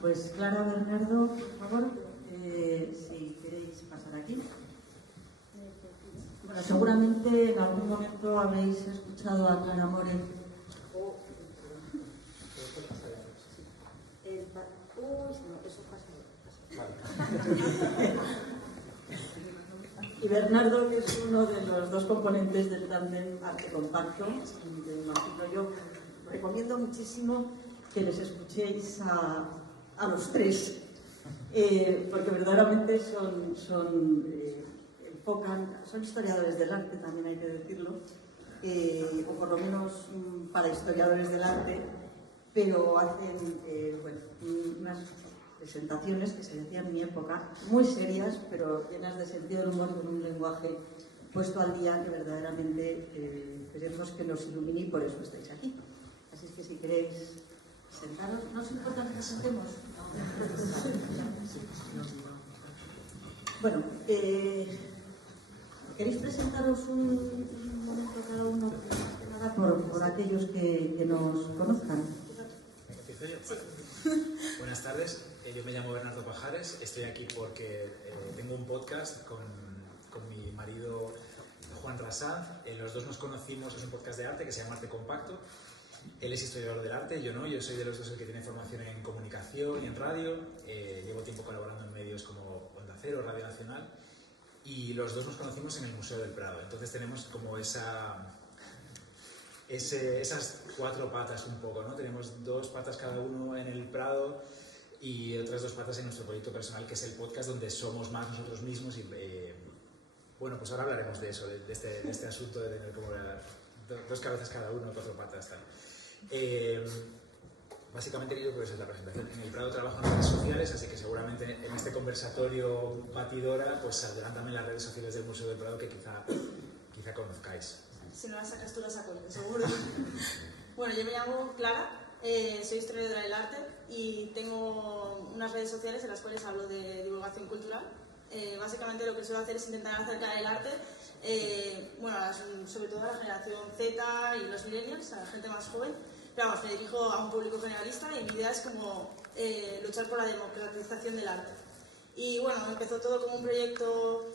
pues Clara, Bernardo, por favor, si queréis pasar aquí. Bueno, seguramente en algún momento habéis escuchado a Clara More. Y Bernardo, que es uno de los dos componentes del tándem Arte Compacto, me imagino yo, recomiendo muchísimo que les escuchéis a los tres, porque verdaderamente son historiadores del arte, también hay que decirlo, o por lo menos para historiadores del arte, pero hacen unas presentaciones que se decían en mi época, muy serias, pero llenas de sentido del humor, con un lenguaje puesto al día que verdaderamente queremos que nos ilumine y por eso estáis aquí. Así es que si queréis sentaros, ¿no os importa que nos sentemos? Bueno, ¿queréis presentaros un momento cada uno, nada por aquellos que nos conozcan? Buenas tardes, yo me llamo Bernardo Pajares, estoy aquí porque tengo un podcast con mi marido Juan Rassanz. Los dos nos conocimos, es un podcast de arte que se llama Arte Compacto. Él es historiador del arte, yo no, yo soy de los dos el que tiene formación en comunicación y en radio. Llevo tiempo colaborando en medios como Onda Cero, Radio Nacional, y los dos nos conocimos en el Museo del Prado. Entonces tenemos como esas cuatro patas un poco, ¿no? Tenemos dos patas cada uno en el Prado y otras dos patas en nuestro proyecto personal, que es el podcast, donde somos más nosotros mismos. Y bueno, pues ahora hablaremos de eso, de este asunto de tener como dos cabezas cada uno, cuatro patas, tal. Básicamente yo creo que esa es la presentación. En el Prado trabajo en redes sociales, así que seguramente en este conversatorio batidora pues saldrán también las redes sociales del Museo del Prado, que quizá conozcáis. Si no las sacas tú, las saco yo, seguro. Bueno, yo me llamo Clara, soy historiadora del arte y tengo unas redes sociales en las cuales hablo de divulgación cultural. Básicamente lo que suelo hacer es intentar acercar el arte, sobre todo a la generación Z y los millennials, a la gente más joven. Pero vamos, me dirijo a un público generalista y mi idea es como luchar por la democratización del arte. Y bueno, empezó todo como un proyecto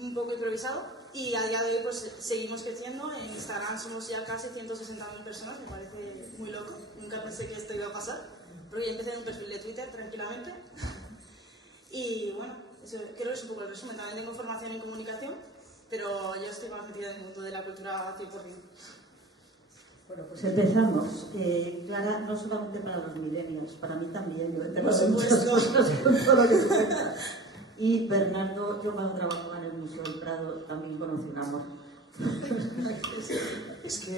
un poco improvisado. Y a día de hoy pues seguimos creciendo. En Instagram somos ya casi 160.000 personas, me parece muy loco. Nunca pensé que esto iba a pasar, porque yo empecé en un perfil de Twitter tranquilamente. Y bueno, eso creo que es un poco el resumen. También tengo formación en comunicación, pero yo estoy más metida en el mundo de la cultura 100%. Bueno, pues empezamos. Clara, no solamente para los millennials, para mí también. Yo tengo muchas cosas con todo lo que tú cuentas. Y Bernardo, yo cuando trabajaba en el Museo del Prado también conocí un amor.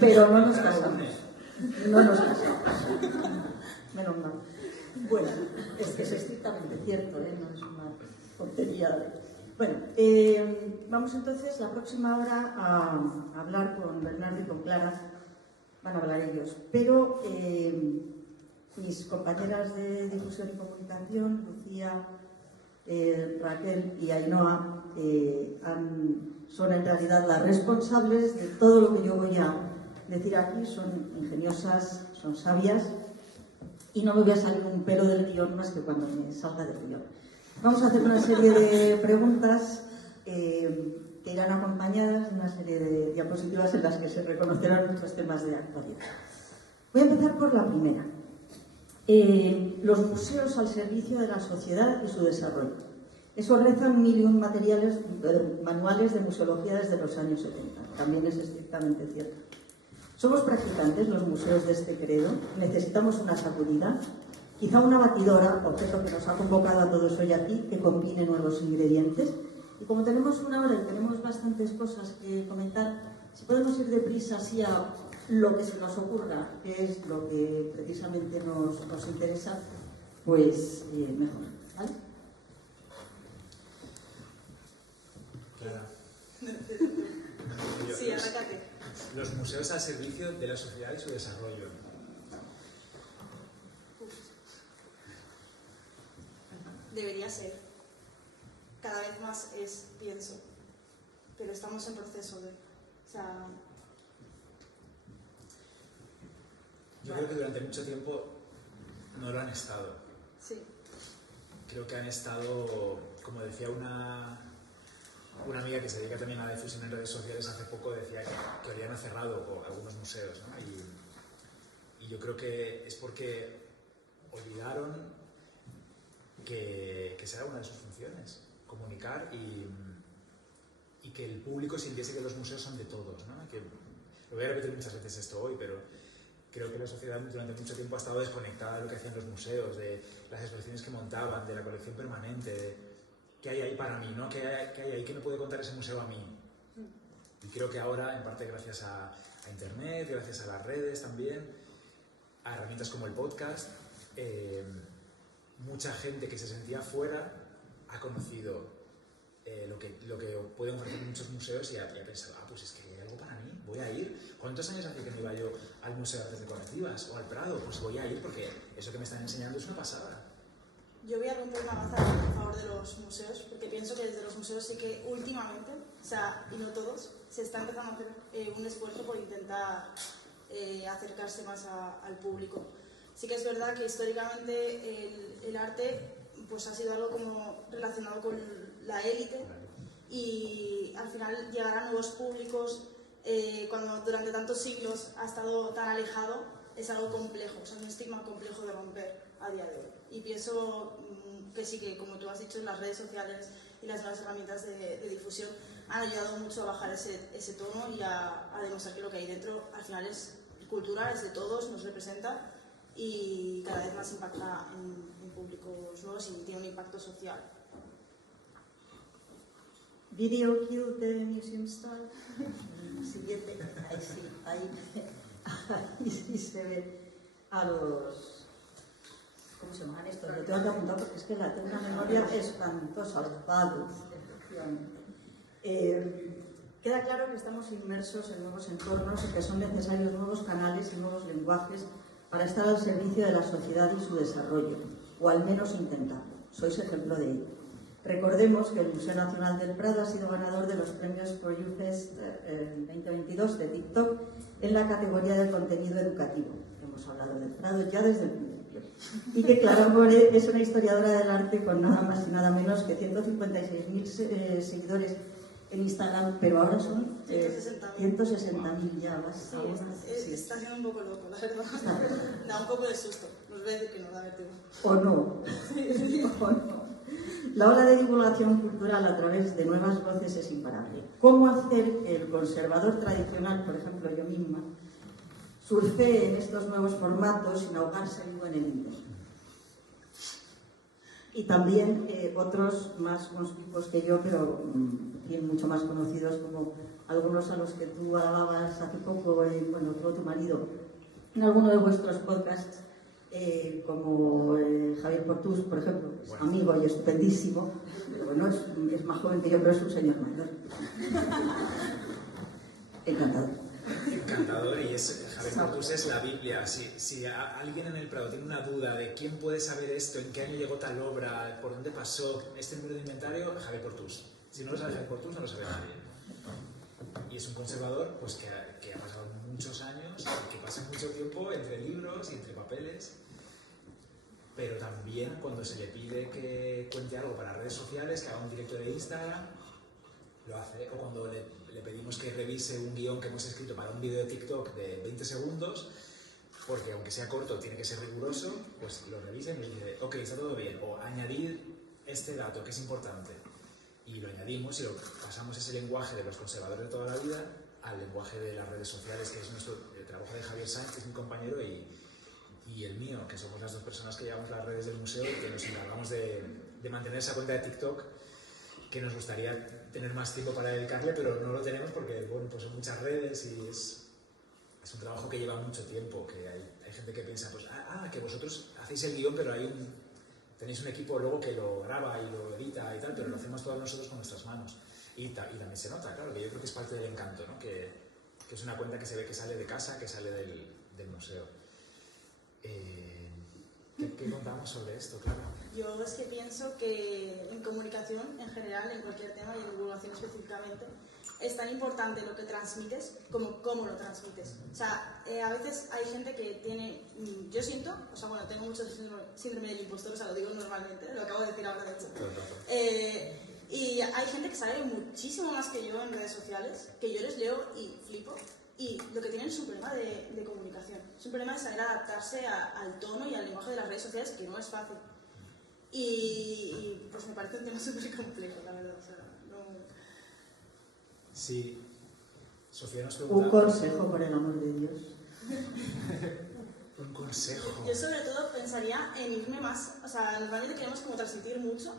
Pero no nos casamos. No nos casamos. Menos mal. Bueno, es que es estrictamente cierto, no es una tontería. Bueno, vamos entonces la próxima hora a hablar con Bernardo y con Clara. Van a hablar ellos. Pero mis compañeras de difusión y comunicación, Lucía, Raquel y Ainhoa, son en realidad las responsables de todo lo que yo voy a decir aquí. Son ingeniosas, son sabias y no me voy a salir un pelo del guión más que cuando me salga del guión. Vamos a hacer una serie de preguntas que irán acompañadas de una serie de diapositivas en las que se reconocerán muchos temas de actualidad. Voy a empezar por la primera. Los museos al servicio de la sociedad y su desarrollo. Eso rezan 1001 manuales de museología desde los años 70. También es estrictamente cierto. Somos practicantes los museos de este credo. Necesitamos una sacudida, quizá una batidora, objeto que nos ha convocado a todos hoy aquí, que combine nuevos ingredientes. Y como tenemos una hora y tenemos bastantes cosas que comentar, si podemos ir deprisa así a lo que se nos ocurra, que es lo que precisamente nos interesa, pues mejor, ¿vale? Clara. Sí, arráncate. Los museos al servicio de la sociedad y su desarrollo. Debería ser. Cada vez más pienso. Pero estamos en proceso de... Yo creo que durante mucho tiempo no lo han estado. Sí. Creo que han estado, como decía una amiga que se dedica también a la difusión en redes sociales, hace poco decía que habían cerrado algunos museos, ¿no? Y yo creo que es porque olvidaron que esa era una de sus funciones, comunicar y que el público sintiese que los museos son de todos, ¿no? Que, lo voy a repetir muchas veces esto hoy, pero creo que la sociedad durante mucho tiempo ha estado desconectada de lo que hacían los museos, de las exposiciones que montaban, de la colección permanente, de qué hay ahí para mí, ¿no? ¿Qué hay ahí que me puede contar ese museo a mí? Y creo que ahora, en parte gracias a Internet, gracias a las redes también, a herramientas como el podcast, mucha gente que se sentía fuera ha conocido lo que pueden ofrecer muchos museos y ha pensado, pues es que hay algo para mí, voy a ir. ¿Cuántos años hace que no iba yo al Museo de Artes Decorativas o al Prado? Pues voy a ir porque eso que me están enseñando es una pasada. Yo voy a romper una lanza a favor de los museos, porque pienso que desde los museos sí que últimamente, o sea, y no todos, se está empezando a hacer un esfuerzo por intentar acercarse más al público. Sí que es verdad que históricamente el arte pues ha sido algo como relacionado con la élite y al final llegar a nuevos públicos cuando durante tantos siglos ha estado tan alejado es algo complejo, o sea, un estigma complejo de romper a día de hoy. Y pienso que sí, que como tú has dicho, las redes sociales y las nuevas herramientas de difusión han ayudado mucho a bajar ese tono y a demostrar que lo que hay dentro al final es cultura, es de todos, nos representa y cada vez más impacta en públicos nuevos y tiene un impacto social. Video Kill the Museum Star. Siguiente. Ahí sí, ahí sí se ve a los... ¿Cómo se llaman estos? Lo tengo que apuntar porque es que tengo una memoria espantosa, los vagos, efectivamente. Queda claro que estamos inmersos en nuevos entornos y que son necesarios nuevos canales y nuevos lenguajes para estar al servicio de la sociedad y su desarrollo, o al menos intentarlo. Sois ejemplo de ello. Recordemos que el Museo Nacional del Prado ha sido ganador de los premios For You Fest 2022 de TikTok en la categoría de contenido educativo. Hemos hablado del Prado ya desde el principio. Y que Clara More es una historiadora del arte con nada más y nada menos que 156.000 seguidores en Instagram, pero ahora son 160.000 ya más. Sí, está siendo un poco loco, la verdad. Da un poco de susto. Nos voy a decir que no da vértigo. O no. Sí. O no. La ola de divulgación cultural a través de nuevas voces es imparable. ¿Cómo hacer que el conservador tradicional, por ejemplo yo misma, surfee en estos nuevos formatos sin ahogarse vivo en el Internet? Y también otros más conspicuos que yo, pero mucho más conocidos, como algunos a los que tú alababas hace poco, bueno, tu marido, en alguno de vuestros podcasts, como Javier Portús, por ejemplo, es amigo y estupendísimo. Bueno, es más joven que yo, pero es un señor mayor. Encantador. Encantador, y Javier Portús es la Biblia. Si alguien en el Prado tiene una duda de quién puede saber esto, en qué año llegó tal obra, por dónde pasó este número de inventario, Javier Portús. Si no lo sabe Javier Portús, no lo sabe nadie. Y es un conservador pues, que ha pasado muchos años, que pasa mucho tiempo entre libros y entre papeles, pero también cuando se le pide que cuente algo para redes sociales, que haga un directo de Instagram, lo hace. O cuando le pedimos que revise un guión que hemos escrito para un vídeo de TikTok de 20 segundos, porque aunque sea corto tiene que ser riguroso, pues lo revisa y nos dice, ok, está todo bien, o añadir este dato que es importante. Y lo añadimos y lo pasamos ese lenguaje de los conservadores de toda la vida al lenguaje de las redes sociales, que es el trabajo de Javier Sáenz, que es mi compañero, y el mío, que somos las dos personas que llevamos las redes del museo y que nos encargamos de mantener esa cuenta de TikTok, que nos gustaría tener más tiempo para dedicarle, pero no lo tenemos porque, bueno, pues son muchas redes y es un trabajo que lleva mucho tiempo, que hay gente que piensa, pues, que vosotros hacéis el guión, pero tenéis un equipo luego que lo graba y lo edita y tal, pero lo hacemos todos nosotros con nuestras manos. Y también se nota, claro, que yo creo que es parte del encanto, ¿no? Que es una cuenta que se ve que sale de casa, que sale del museo. ¿Qué contamos sobre esto, claro? Yo es que pienso que en comunicación en general, en cualquier tema y en divulgación específicamente, es tan importante lo que transmites como cómo lo transmites. O sea, a veces hay gente que tiene, yo siento, o sea, bueno, tengo mucho síndrome del impostor, o sea, lo digo normalmente, lo acabo de decir ahora de hecho. Y hay gente que sabe muchísimo más que yo en redes sociales, que yo les leo y flipo. Y lo que tienen es un problema de comunicación. Es un problema de saber adaptarse al tono y al lenguaje de las redes sociales, que no es fácil. Y pues me parece un tema súper complejo, la verdad. O sea, no... Sí. Sofía nos pregunta... Un consejo, por el amor de Dios. Un consejo. Yo sobre todo pensaría en irme más... O sea, normalmente queremos como transmitir mucho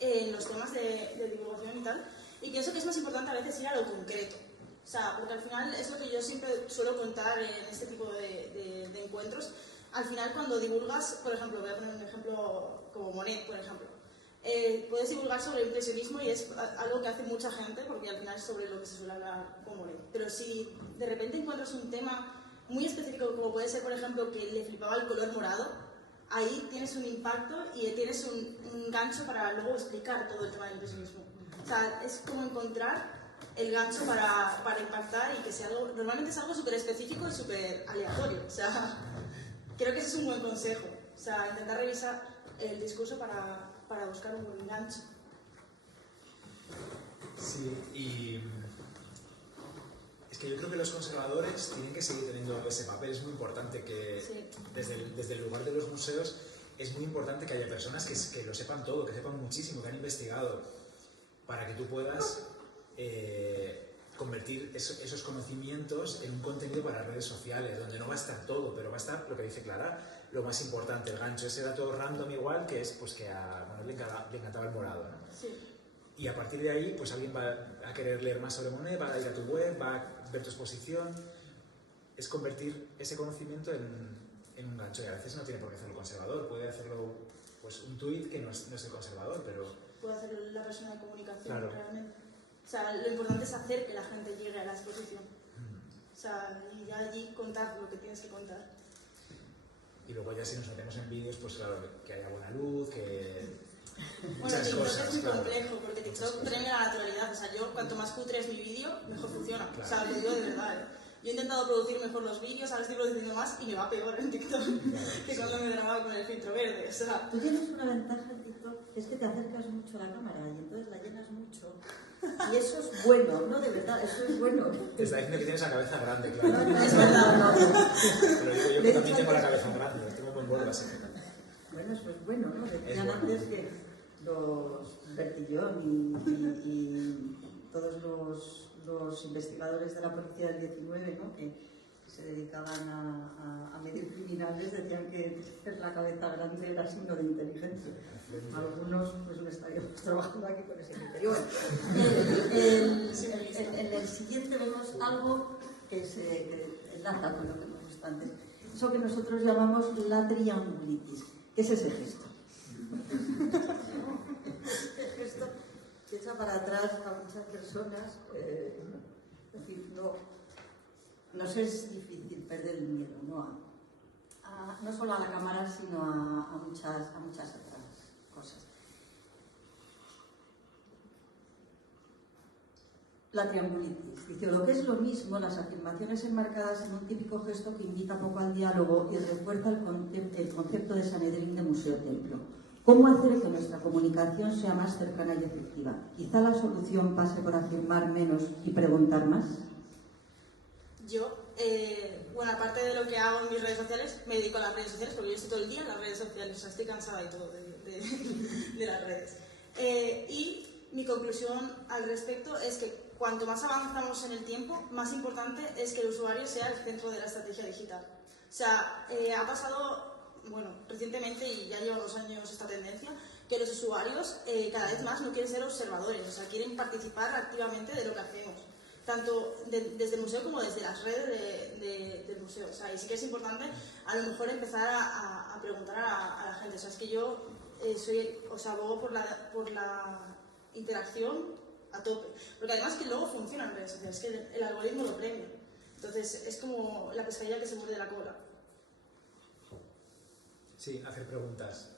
en los temas de divulgación y tal. Y pienso que es más importante a veces ir a lo concreto. O sea, porque al final es lo que yo siempre suelo contar en este tipo de encuentros. Al final, cuando divulgas, por ejemplo, voy a poner un ejemplo como Monet, por ejemplo. Puedes divulgar sobre el impresionismo y es algo que hace mucha gente, porque al final es sobre lo que se suele hablar con Monet. Pero si de repente encuentras un tema muy específico, como puede ser, por ejemplo, que le flipaba el color morado, ahí tienes un impacto y tienes un gancho para luego explicar todo el tema del impresionismo. O sea, es como encontrar el gancho para impactar y que sea algo, normalmente es algo súper específico y súper aleatorio. O sea, creo que ese es un buen consejo. O sea, intentar revisar el discurso para buscar un buen gancho. Sí, y es que yo creo que los conservadores tienen que seguir teniendo ese papel. Es muy importante que Sí. desde el lugar de los museos es muy importante que haya personas que lo sepan todo, que sepan muchísimo, que han investigado, para que tú puedas convertir esos conocimientos en un contenido para redes sociales, donde no va a estar todo, pero va a estar lo que dice Clara, lo más importante, el gancho, ese dato random igual, que es pues que a Manuel le encantaba el morado, ¿no? Sí. Y a partir de ahí, pues alguien va a querer leer más sobre Monet, va a ir a tu web, va a ver tu exposición. Es convertir ese conocimiento en un gancho, y a veces no tiene por qué hacerlo conservador, puede hacerlo pues un tuit que no es el conservador, pero... Puede hacer la persona de comunicación, Claro. realmente. O sea, lo importante es hacer que la gente llegue a la exposición. O sea, y ya allí contar lo que tienes que contar. Y luego ya si nos metemos en vídeos, pues claro, que haya buena luz, que... Bueno, muchas TikTok cosas, es muy claro. complejo, porque TikTok premia la naturalidad. O sea, yo cuanto más cutre es mi vídeo, mejor funciona. Claro. O sea, lo digo de verdad. Yo he intentado producir mejor los vídeos, ahora estoy produciendo más y me va peor en TikTok que sí. cuando me grababa con el filtro verde. O sea, Tú tienes una ventaja en TikTok, que es que te acercas mucho a la cámara y entonces la llenas mucho. Y eso es bueno, ¿no? De verdad, eso es bueno. Te está diciendo que tienes la cabeza grande, claro. No, es verdad, no. Pero digo yo que también tengo la cabeza grande, tengo buen bol así. Bueno, eso es bueno, ¿no? Decían Es bueno. antes que los Bertillón y todos los investigadores de la policía del 19, ¿no? que se dedicaban a medir criminales, decían que tener la cabeza grande era signo de inteligencia. Algunos pues no estaríamos trabajando aquí con ese criterio. Bueno, en el siguiente vemos algo que se enlaza con lo que hemos visto antes. Eso que nosotros llamamos la triangulitis. ¿Qué es ese gesto? El gesto que echa para atrás a muchas personas. Es decir, nos es difícil perder el miedo, no solo a la cámara, sino a muchas otras cosas. La triangulitis. Dice, lo que es lo mismo, las afirmaciones enmarcadas en un típico gesto que invita poco al diálogo y refuerza el concepto de Sanedrín de museo-templo. ¿Cómo hacer que nuestra comunicación sea más cercana y efectiva? Quizá la solución pase por afirmar menos y preguntar más. Yo, bueno, aparte de lo que hago en mis redes sociales, me dedico a las redes sociales porque yo estoy todo el día en las redes sociales, o sea, estoy cansada y todo de las redes. Y mi conclusión al respecto es que cuanto más avanzamos en el tiempo, más importante es que el usuario sea el centro de la estrategia digital. O sea, ha pasado, bueno, recientemente, y ya lleva 2 años esta tendencia, que los usuarios cada vez más no quieren ser observadores, o sea, quieren participar activamente de lo que hacemos, tanto desde el museo como desde las redes del museo. O sea, y sí que es importante a lo mejor empezar a preguntar a la gente. O sea, es que yo abogo por la interacción a tope, porque además que luego funciona en redes sociales, es que el algoritmo lo premia. Entonces es como la pescadilla que se muerde la cola. Sí, hacer preguntas,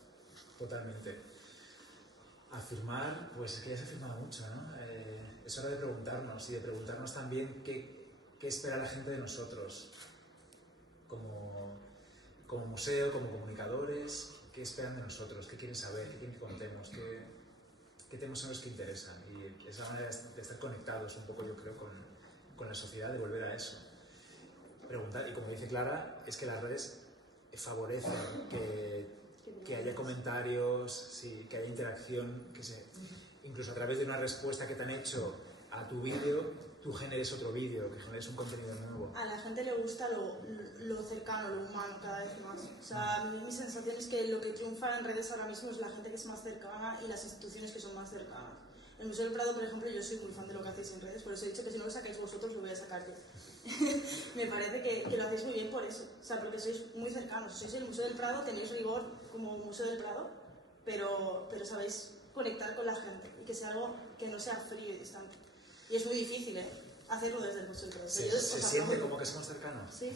totalmente. Afirmar, pues es que ya se ha afirmado mucho, ¿no? Es hora de preguntarnos y de preguntarnos también qué espera la gente de nosotros como museo, como comunicadores, qué esperan de nosotros, qué quieren saber, qué quieren que contemos, qué temas son los que interesan. Y es la manera de estar conectados un poco, yo creo, con la sociedad, de volver a eso. Preguntar, y como dice Clara, es que las redes favorecen que haya comentarios, sí, que haya interacción, incluso a través de una respuesta que te han hecho a tu vídeo, tú generes otro vídeo, que generes un contenido nuevo. A la gente le gusta lo cercano, lo humano cada vez más. O sea, a mí mi sensación es que lo que triunfa en redes ahora mismo es la gente que es más cercana y las instituciones que son más cercanas. El Museo del Prado, por ejemplo, yo soy muy fan de lo que hacéis en redes, por eso he dicho que si no lo sacáis vosotros, lo voy a sacar yo. Me parece que lo hacéis muy bien por eso, o sea, porque sois muy cercanos. Sois el Museo del Prado, tenéis rigor como Museo del Prado, pero sabéis conectar con la gente y que sea algo que no sea frío y distante. Y es muy difícil, hacerlo desde el Museo del Prado. ¿Se siente como que somos cercanos? Sí,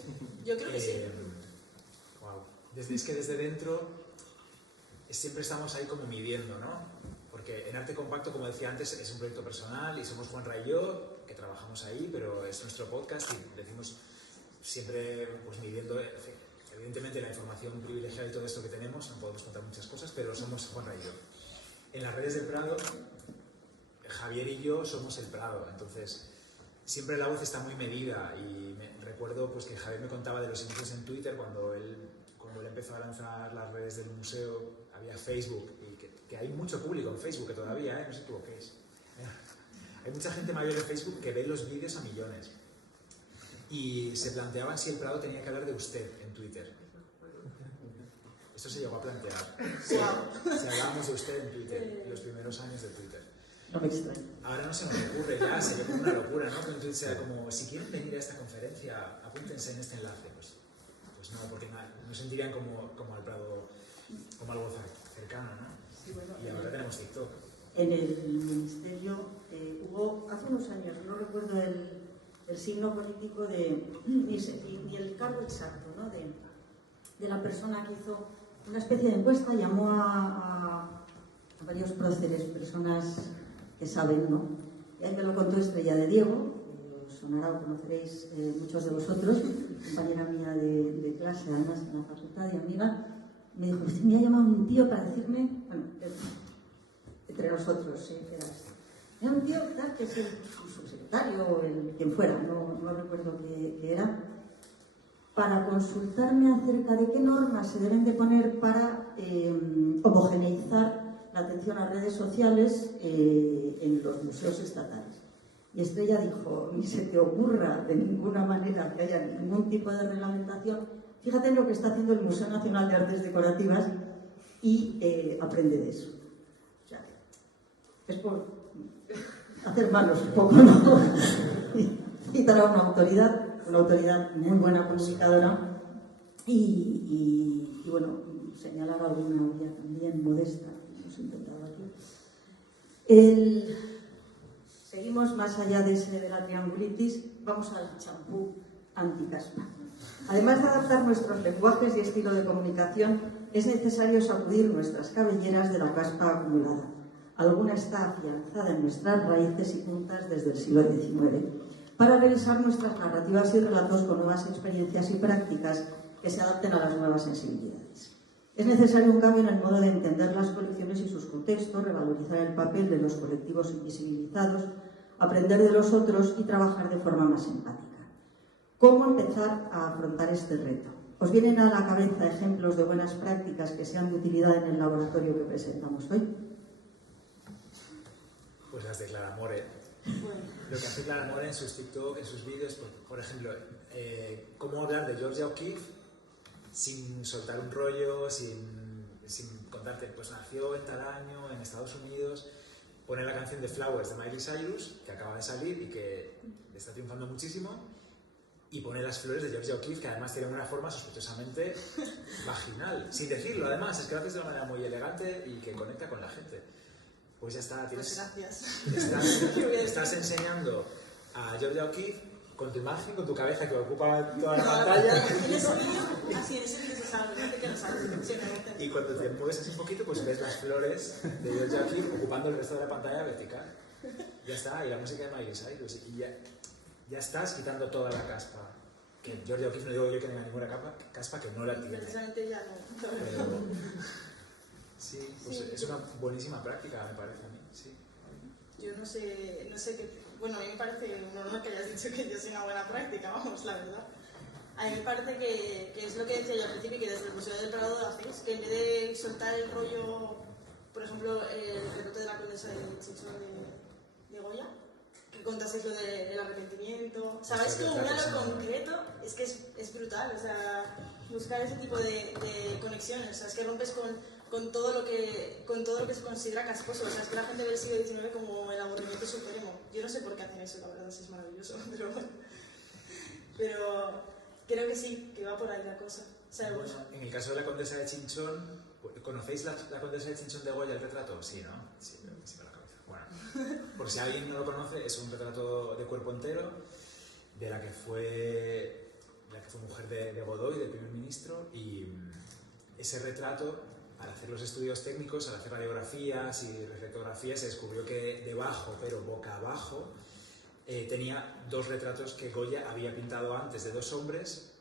yo creo que sí. Wow. Es que desde dentro siempre estamos ahí como midiendo, ¿no? Porque en Arte Compacto, como decía antes, es un proyecto personal y somos Juanra y yo, que trabajamos ahí, pero es nuestro podcast y decimos siempre pues midiendo, evidentemente la información privilegiada y todo esto que tenemos, no podemos contar muchas cosas, pero somos Juanra y yo. En las redes del Prado, Javier y yo somos el Prado, entonces siempre la voz está muy medida y recuerdo pues, que Javier me contaba de los inicios en Twitter cuando él empezó a lanzar las redes del museo, había Facebook y que hay mucho público en Facebook que todavía, no os equivoquéis. Hay mucha gente mayor en Facebook que ve los vídeos a millones y se planteaban si el Prado tenía que hablar de usted en Twitter. Esto se llegó a plantear. Si hablábamos de usted en Twitter, en los primeros años de Twitter. No me extraña. Ahora no se nos ocurre ya, sería como una locura, ¿no? Que en Twitter sea como, si quieren venir a esta conferencia, apúntense en este enlace. Pues no, porque no sentirían como al Prado, como algo cercano, ¿no? Sí, bueno, y ahora tenemos TikTok. En el Ministerio hubo, hace unos años, no recuerdo el signo político ni el cargo exacto, ¿no? de la persona que hizo una especie de encuesta, llamó a varios próceres, personas que saben, ¿no? Y ahí me lo contó Estrella de Diego, sonará o conoceréis muchos de vosotros, compañera mía de clase, además en la facultad y amiga. Me dijo, usted me ha llamado un tío para decirme, bueno, entre nosotros, sí, era así. Era un tío tal, que es el subsecretario o quien fuera, no recuerdo qué era, para consultarme acerca de qué normas se deben de poner para homogeneizar la atención a redes sociales en los museos estatales. Y Estrella dijo, ni se te ocurra de ninguna manera que haya ningún tipo de reglamentación. Fíjate en lo que está haciendo el Museo Nacional de Artes Decorativas y aprende de eso. O sea, es por hacer malos un poco, ¿no? Citar a una autoridad muy buena comunicadora y bueno, señalar alguna vía también modesta que hemos intentado aquí. Seguimos más allá de la triangulitis, vamos al champú anticaspa. Además de adaptar nuestros lenguajes y estilo de comunicación, es necesario sacudir nuestras cabelleras de la caspa acumulada. Alguna está afianzada en nuestras raíces y puntas desde el siglo XIX, para revisar nuestras narrativas y relatos con nuevas experiencias y prácticas que se adapten a las nuevas sensibilidades. Es necesario un cambio en el modo de entender las colecciones y sus contextos, revalorizar el papel de los colectivos invisibilizados, aprender de los otros y trabajar de forma más empática. ¿Cómo empezar a afrontar este reto? ¿Os vienen a la cabeza ejemplos de buenas prácticas que sean de utilidad en el laboratorio que presentamos hoy? Pues las de Clara More. Lo que hace Clara More en sus TikTok, en sus vídeos, por ejemplo, cómo hablar de Georgia O'Keeffe sin soltar un rollo, sin contarte, pues nació en tal año, en Estados Unidos, pone la canción de Flowers de Miley Cyrus, que acaba de salir y que está triunfando muchísimo, y pone las flores de Georgia O'Keeffe, que además tienen una forma sospechosamente vaginal, sin decirlo además, es que lo haces de una manera muy elegante y que conecta con la gente. Pues ya está, Pues gracias. Estás enseñando a Georgia O'Keeffe con tu imagen, con tu cabeza que ocupa toda la pantalla. En ese vídeo, así, en ese vídeo se sabe, no sé qué no sabes. Sí, Y cuando te mueves así un poquito, pues ves las flores de George O'Keeffe ocupando el resto de la pantalla vertical. Ya está, y la música de Miley Cyrus. Y ya estás quitando toda la caspa. Que George O'Keeffe, no digo yo que tenga ninguna caspa, que no la tiene. Precisamente ya no. Pero, sí, pues sí, es una buenísima práctica, me parece a mí. Sí. Yo no sé qué... Bueno, a mí me parece normal que hayas dicho que yo soy una buena práctica, vamos, la verdad. A mí me parece que es lo que decía yo al principio, que desde el Museo del Prado lo hacéis, que en vez de soltar el rollo, por ejemplo, el retrato de la condesa de Chinchón de Goya, que contaseis lo del arrepentimiento. Sabéis que una lo concreto es que es brutal, o sea, buscar ese tipo de conexiones, o sea, es que rompes con todo lo que se considera casposo, o sea, es que la gente ve el siglo XIX como el aburrimiento supremo. Yo no sé por qué hacen eso, la verdad, es maravilloso, pero bueno. Pero creo que sí, que va por ahí la cosa. O sea, bueno, en el caso de la condesa de Chinchón, ¿conocéis la condesa de Chinchón de Goya, el retrato? Sí, ¿no? Sí, sí me la cabeza. Bueno, por si alguien no lo conoce, es un retrato de cuerpo entero de la que fue mujer de Godoy, del primer ministro, y ese retrato, al hacer los estudios técnicos, al hacer radiografías y reflectografías, se descubrió que debajo, pero boca abajo, tenía dos retratos que Goya había pintado antes de dos hombres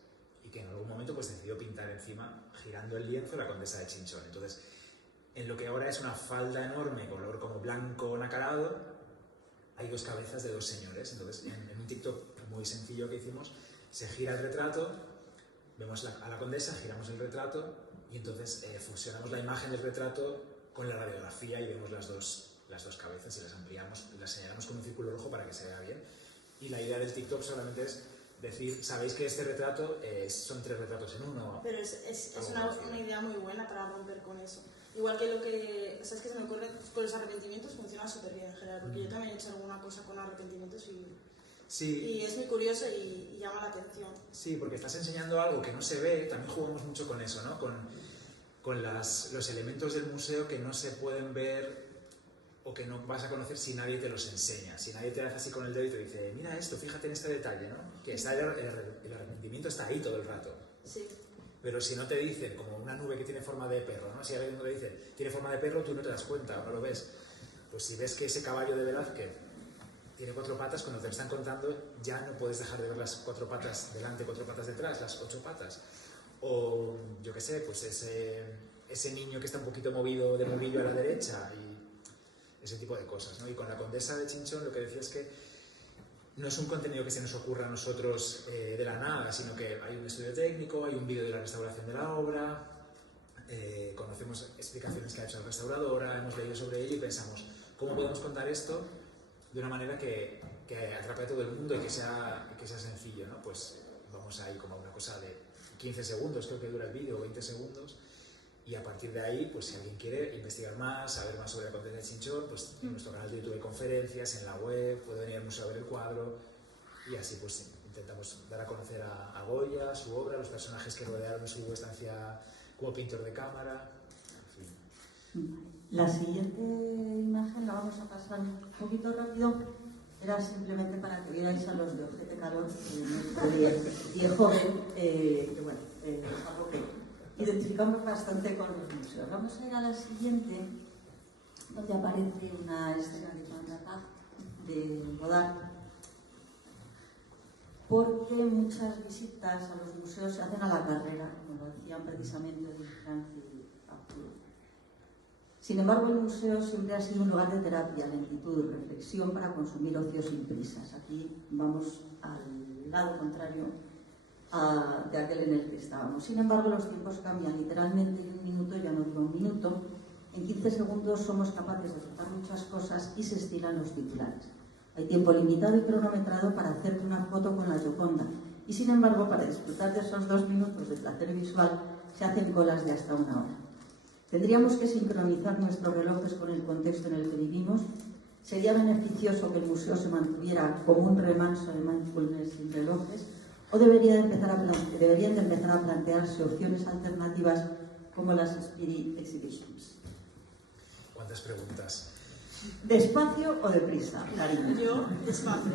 y que en algún momento pues decidió pintar encima, girando el lienzo, la condesa de Chinchón. Entonces, en lo que ahora es una falda enorme, color como blanco nacarado, hay dos cabezas de dos señores. Entonces, en un TikTok muy sencillo que hicimos, se gira el retrato, vemos a la condesa, giramos el retrato y entonces fusionamos la imagen del retrato con la radiografía y vemos las dos cabezas y las ampliamos, las señalamos con un círculo rojo para que se vea bien. Y la idea del TikTok solamente es decir, sabéis que este retrato son tres retratos en uno. Pero es una idea muy buena para romper con eso. Igual que lo que... O sea, es que se me ocurre con los arrepentimientos funciona súper bien en general, porque yo también he hecho alguna cosa con arrepentimientos y es muy curioso y llama la atención. Sí, porque estás enseñando algo que no se ve, también jugamos mucho con eso, ¿no? Con los elementos del museo que no se pueden ver o que no vas a conocer si nadie te los enseña, si nadie te hace así con el dedo y te dice, mira esto, fíjate en este detalle, ¿no? Que está el arrepentimiento está ahí todo el rato. Sí. Pero si no te dicen, como una nube que tiene forma de perro, ¿no? Si alguien te dice, tiene forma de perro, tú no te das cuenta, no lo ves. Pues si ves que ese caballo de Velázquez tiene cuatro patas, cuando te lo están contando ya no puedes dejar de ver las cuatro patas delante, cuatro patas detrás, las ocho patas. O, yo qué sé, pues ese niño que está un poquito movido de movillo a la derecha y ese tipo de cosas, ¿no? Y con la condesa de Chinchón lo que decía es que no es un contenido que se nos ocurra a nosotros de la nada, sino que hay un estudio técnico, hay un vídeo de la restauración de la obra, conocemos explicaciones que ha hecho la restauradora, hemos leído sobre ello y pensamos, ¿cómo podemos contar esto de una manera que atrape a todo el mundo y que sea sencillo, ¿no? Pues vamos ahí como a una cosa de 15 segundos, creo que dura el vídeo, 20 segundos, y a partir de ahí, pues si alguien quiere investigar más, saber más sobre la condesa de Chinchón, pues en nuestro canal de YouTube hay conferencias, en la web, puede venir al museo a ver el cuadro, y así pues intentamos dar a conocer a Goya, su obra, los personajes que rodearon su estancia como pintor de cámara, en fin. La siguiente imagen la vamos a pasar un poquito rápido. Era simplemente para que vierais a los de Ojete Calor, y joven, que bueno, es algo que identificamos bastante con los museos. Vamos a ir a la siguiente, donde aparece una escena de Jean Racah, de Godard, porque muchas visitas a los museos se hacen a la carrera, como lo decían precisamente Duprat y Arturo. Sin embargo, el museo siempre ha sido un lugar de terapia, lentitud, reflexión para consumir ocio sin prisas. Aquí vamos al lado contrario de aquel en el que estábamos. Sin embargo, los tiempos cambian literalmente y un minuto ya no dura un minuto. En 15 segundos somos capaces de contar muchas cosas y se estilan los titulares. Hay tiempo limitado y cronometrado para hacerte una foto con la Gioconda y, sin embargo, para disfrutar de esos 2 minutos de placer visual se hacen colas de hasta 1 hora. Tendríamos que sincronizar nuestros relojes con el contexto en el que vivimos. ¿Sería beneficioso que el museo se mantuviera como un remanso de mindfulness sin relojes? ¿O deberían de empezar a plantearse opciones alternativas como las Spirit Exhibitions? ¿Cuántas preguntas? ¿Despacio o deprisa, cariño? Yo, despacio.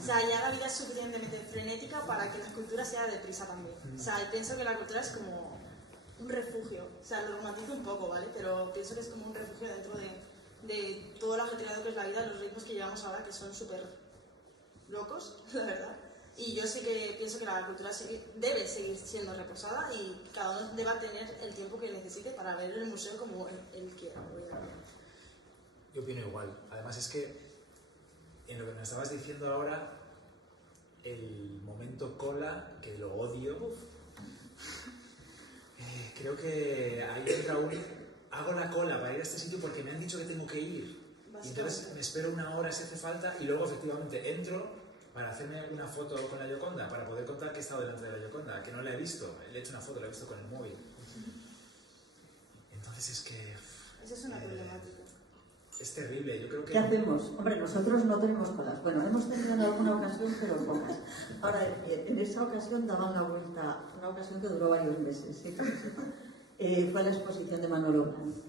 O sea, ya la vida es suficientemente frenética para que la cultura sea deprisa también. O sea, pienso que la cultura es como un refugio. O sea, lo romantizo un poco, ¿vale? Pero pienso que es como un refugio dentro de todo lo ajetreado que es la vida, los ritmos que llevamos ahora, que son súper locos, la verdad. Y yo sí que pienso que la cultura debe seguir siendo reposada y cada uno deba tener el tiempo que necesite para ver el museo como él quiera. Yo opino igual. Además es que en lo que me estabas diciendo ahora, el momento cola, que lo odio, creo que ahí entra hago la cola para ir a este sitio porque me han dicho que tengo que ir. Y entonces me espero una hora si hace falta y luego efectivamente entro para hacerme una foto con la Gioconda, para poder contar que he estado delante de la Gioconda, que no la he visto, le he hecho una foto, la he visto con el móvil. Entonces es que... Eso es una problemática. Es terrible, yo creo que... ¿Qué hacemos? Hombre, nosotros no tenemos colas. Bueno, hemos tenido en alguna ocasión, pero pocas. Ahora, en esa ocasión daban la vuelta, una ocasión que duró varios meses, ¿sí? Fue la exposición de Manolo Blahnik.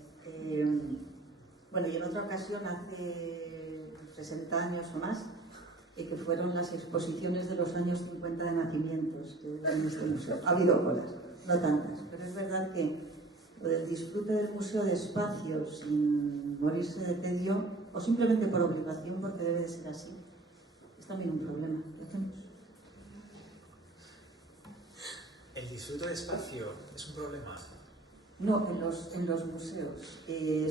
Bueno, y en otra ocasión, hace 60 años o más, que fueron las exposiciones de los años 50 de nacimientos en este museo. Ha habido colas, no tantas, pero es verdad que lo del disfrute del museo de espacio sin morirse de tedio, o simplemente por obligación, porque debe de ser así, es también un problema. ¿Qué hacemos? ¿El disfrute de espacio es un problema? No, en los museos.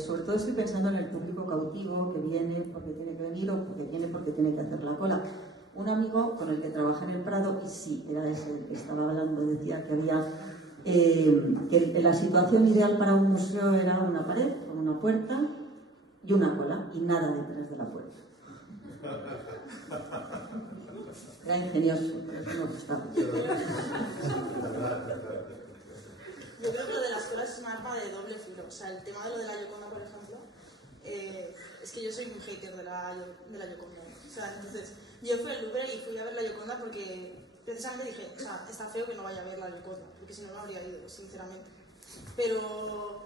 Sobre todo estoy pensando en el público cautivo que viene porque tiene que venir o porque viene porque tiene que hacer la cola. Un amigo con el que trabaja en el Prado, y sí, era ese el que estaba hablando, decía que había que la situación ideal para un museo era una pared con una puerta y una cola, y nada detrás de la puerta. Era ingenioso, pero eso me gustaba. Yo creo que lo de las colas es un arma de doble filo. O sea, el tema de lo de la Gioconda, por ejemplo, es que yo soy muy hater de la Gioconda. O sea, entonces, yo fui al Louvre y fui a ver la Gioconda porque precisamente dije, o sea, está feo que no vaya a ver la Gioconda, porque si no, no habría ido, sinceramente. Pero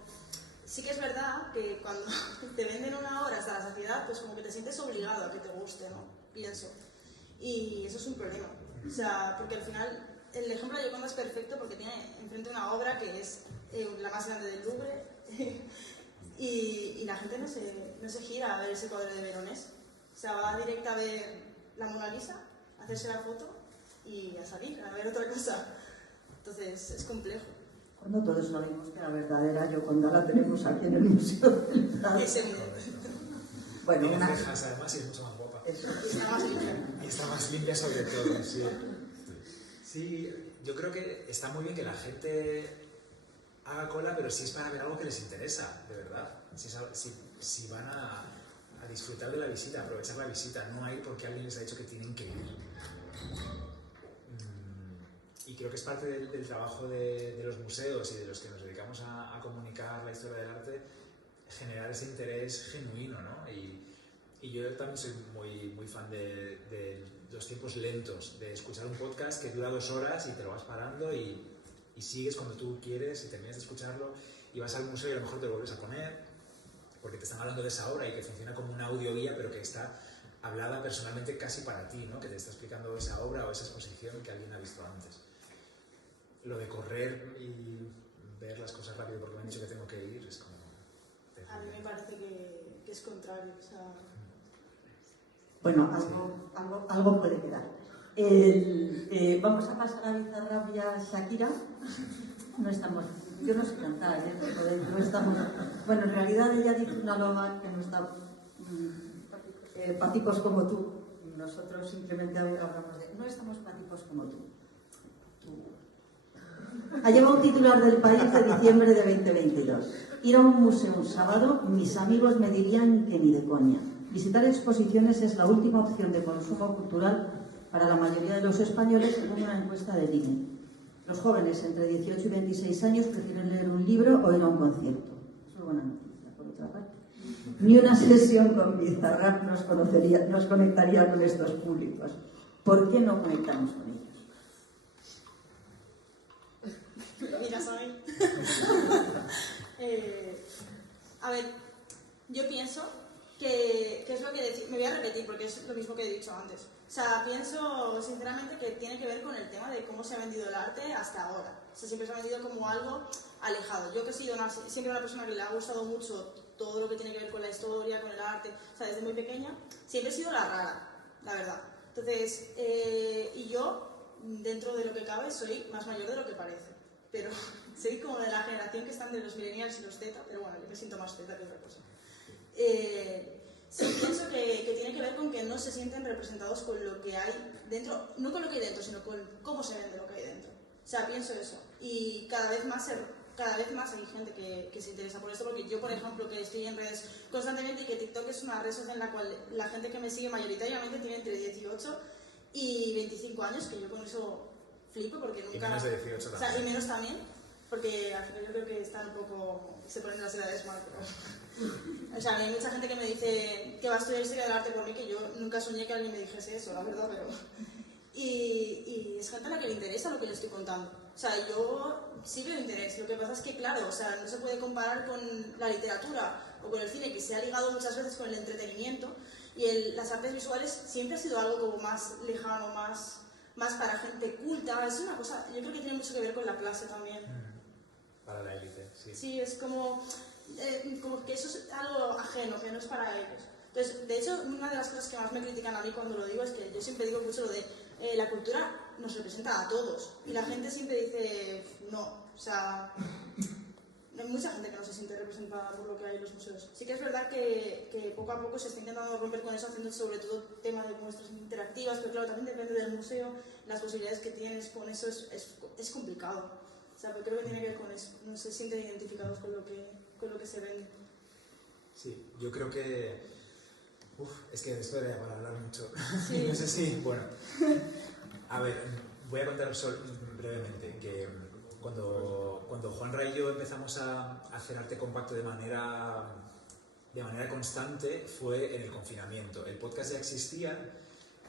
sí que es verdad que cuando te venden una hora hasta la saciedad, pues como que te sientes obligado a que te guste, ¿no? Pienso. Y eso es un problema. O sea, porque al final... El ejemplo de Gioconda es perfecto porque tiene enfrente una obra que es la más grande del Louvre y la gente no se gira a ver ese cuadro de Veronés. O sea, va directa a ver la Mona Lisa, a hacerse la foto y a salir, a ver otra cosa. Entonces, es complejo. Cuando todos sabemos que la verdadera Gioconda la tenemos aquí en el Museo del Prado. Es evidente. Bueno, tiene cejas además y es mucho más guapa. Eso. Y está más limpia. Y está más limpia sobre todo, sí. Sí, yo creo que está muy bien que la gente haga cola, pero si es para ver algo que les interesa, de verdad. Si van a disfrutar de la visita, aprovechar la visita, no a ir porque alguien les ha dicho que tienen que ir. Y creo que es parte del trabajo de los museos y de los que nos dedicamos a comunicar la historia del arte, generar ese interés genuino, ¿no? Y yo también soy muy fan de los tiempos lentos, de escuchar un podcast que dura 2 horas y te lo vas parando y sigues cuando tú quieres y terminas de escucharlo y vas al museo y a lo mejor te lo vuelves a poner porque te están hablando de esa obra y que funciona como una audioguía pero que está hablada personalmente casi para ti, ¿no? Que te está explicando esa obra o esa exposición que alguien ha visto antes. Lo de correr y ver las cosas rápido porque me han dicho que tengo que ir es como... A mí me parece que es contrario, o sea... Bueno, algo puede quedar. Vamos a pasar a Bizarrap y a Shakira. No estamos... Yo no sé cantar, no estamos... Bueno, en realidad ella dice una loba que no está... paticos como tú. Nosotros simplemente hablamos de... No estamos paticos como tú. Ha llegado un titular del País de diciembre de 2022. Ir a un museo un sábado, mis amigos me dirían que ni de coña. Visitar exposiciones es la última opción de consumo cultural para la mayoría de los españoles, según una encuesta del INE. Los jóvenes entre 18 y 26 años prefieren leer un libro o ir a un concierto. Eso es buena noticia, por otra parte. Ni una sesión con Bizarrap nos conectaría con estos públicos. ¿Por qué no conectamos con ellos? Mira, ¿saben? A ver, yo pienso que es lo que me voy a repetir porque es lo mismo que he dicho antes. O sea, pienso sinceramente que tiene que ver con el tema de cómo se ha vendido el arte hasta ahora. O sea, siempre se ha vendido como algo alejado. Yo que he sido siempre una persona que le ha gustado mucho todo lo que tiene que ver con la historia, con el arte, o sea, desde muy pequeña, siempre he sido la rara, la verdad. Entonces, y yo, dentro de lo que cabe, soy más mayor de lo que parece. Pero soy como de la generación que están de los millennials y los Z, pero bueno, yo me siento más Z que otra cosa. Sí, pienso que tiene que ver con que no se sienten representados con lo que hay dentro, no con lo que hay dentro, sino con cómo se vende lo que hay dentro. O sea, pienso eso. Y cada vez más hay gente que se interesa por esto, porque yo, por ejemplo, que estoy en redes constantemente y que TikTok es una red social en la cual la gente que me sigue mayoritariamente tiene entre 18 y 25 años, que yo con eso flipo, porque nunca... Y menos de 18 también. O sea, y menos también, porque al final yo creo que están un poco... se ponen las edades mal, pero... O sea, hay mucha gente que me dice que va a estudiar historia del arte por mí, que yo nunca soñé que alguien me dijese eso, la verdad, pero... Y es gente a la que le interesa lo que le estoy contando. O sea, yo sí veo interés. Lo que pasa es que, claro, o sea, no se puede comparar con la literatura o con el cine, que se ha ligado muchas veces con el entretenimiento, y las artes visuales siempre ha sido algo como más lejano, más para gente culta. Es una cosa, yo creo que tiene mucho que ver con la clase también. Para la élite, sí. Sí, es como que eso es algo ajeno, que no es para ellos. Entonces, de hecho, una de las cosas que más me critican a mí cuando lo digo es que yo siempre digo mucho lo de la cultura nos representa a todos. Y la gente siempre dice no. O sea, hay mucha gente que no se siente representada por lo que hay en los museos. Sí que es verdad que poco a poco se está intentando romper con eso, haciendo sobre todo tema de muestras interactivas, pero claro, también depende del museo, las posibilidades que tienes con eso es complicado. O sea, pero creo que tiene que ver con eso. No se sienten identificados con lo que se vende. Sí, yo creo que... es que esto era para hablar mucho. Sí. No sé si... Bueno, a ver, voy a contar brevemente que cuando Juanra y yo empezamos a hacer arte compacto de manera constante fue en el confinamiento. El podcast ya existía,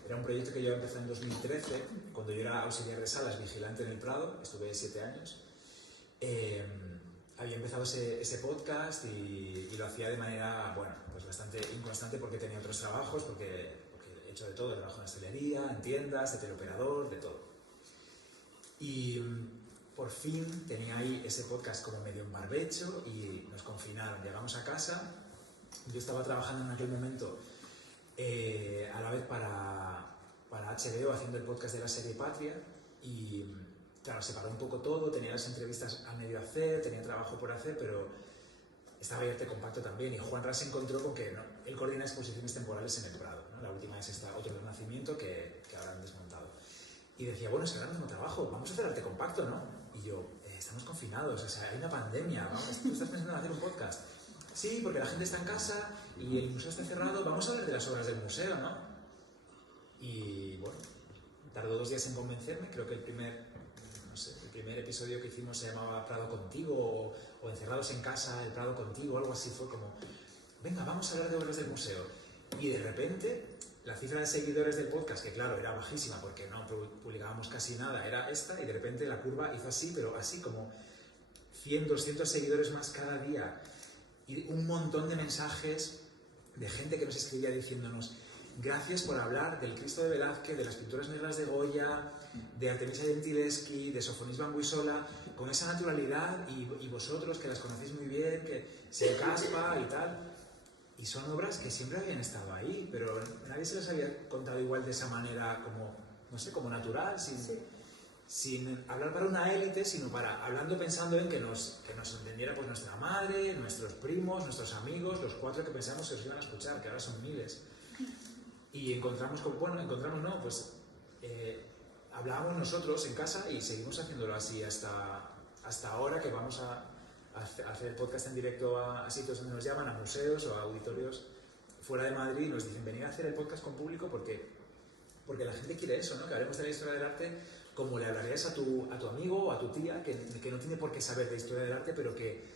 era un proyecto que yo empecé en 2013, cuando yo era auxiliar de salas, vigilante en el Prado, estuve 7 años. Había empezado ese podcast y lo hacía de manera, bueno, pues bastante inconstante porque tenía otros trabajos, porque he hecho de todo, trabajo en hostelería, en tiendas, de teleoperador, de todo. Y por fin tenía ahí ese podcast como medio en barbecho y nos confinaron. Llegamos a casa, yo estaba trabajando en aquel momento a la vez para HBO haciendo el podcast de la serie Patria y... Claro, se paró un poco todo, tenía las entrevistas a medio hacer, tenía trabajo por hacer, pero estaba ahí arte compacto también. Y Juanra se encontró con que él coordina exposiciones temporales en el Prado, ¿no? La última es esta Otro Renacimiento que ahora han desmontado. Y decía, bueno, es que ahora mismo trabajo, vamos a hacer arte compacto, ¿no? Y yo, estamos confinados, o sea, hay una pandemia, vamos, ¿tú estás pensando en hacer un podcast? Sí, porque la gente está en casa y el museo está cerrado, vamos a hablar de las obras del museo, ¿no? Y bueno, tardó 2 días en convencerme, creo que el primer episodio que hicimos se llamaba Prado Contigo o Encerrados en Casa, el Prado Contigo, algo así. Fue como, venga, vamos a hablar de obras del museo. Y de repente, la cifra de seguidores del podcast, que claro, era bajísima porque no publicábamos casi nada, era esta, y de repente la curva hizo así, pero así como 100, 200 seguidores más cada día. Y un montón de mensajes de gente que nos escribía diciéndonos, gracias por hablar del Cristo de Velázquez, de las pinturas negras de Goya, de Artemisia Gentileschi, de Sofonis Bambuisola, con esa naturalidad y vosotros que las conocéis muy bien, que se caspa y tal. Y son obras que siempre habían estado ahí, pero nadie se las había contado igual de esa manera, como, no sé, como natural, sin hablar para una élite, sino hablando pensando en que nos entendiera pues nuestra madre, nuestros primos, nuestros amigos, los 4 que pensamos que os iban a escuchar, que ahora son miles. Y encontramos pues hablábamos nosotros en casa y seguimos haciéndolo así hasta ahora, que vamos a hacer el podcast en directo a sitios donde nos llaman, a museos o a auditorios fuera de Madrid y nos dicen, venid a hacer el podcast con público porque la gente quiere eso, ¿no? Que hablemos de la historia del arte como le hablarías a tu amigo o a tu tía que no tiene por qué saber de historia del arte, pero que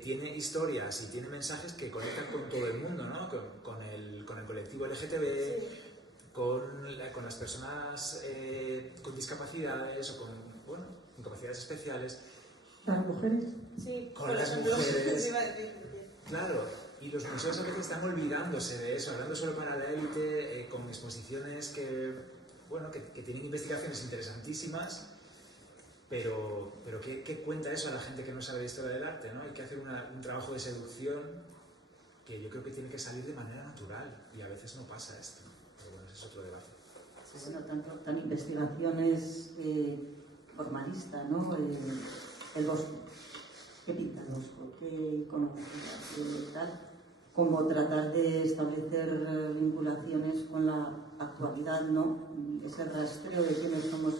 tiene historias y tiene mensajes que conectan con todo el mundo, ¿no? Con el colectivo LGTB, sí. con las personas con discapacidades o con capacidades especiales. ¿Las mujeres? Sí, con las ejemplo, mujeres. iba a decir. Claro, Y los museos a veces están olvidándose de eso, hablando solo para la élite, con exposiciones que tienen investigaciones interesantísimas, pero ¿qué cuenta eso a la gente que no sabe de historia del arte, ¿no? Hay que hacer un trabajo de seducción que yo creo que tiene que salir de manera natural, y a veces no pasa esto. Pero bueno, ese es otro debate. Sí, bueno, tan investigaciones formalistas, ¿no? El Bosco. ¿Qué pinta el Bosco? ¿Qué iconografía? ¿Qué tal? Como tratar de establecer vinculaciones con la actualidad, ¿no? Ese rastreo de quiénes somos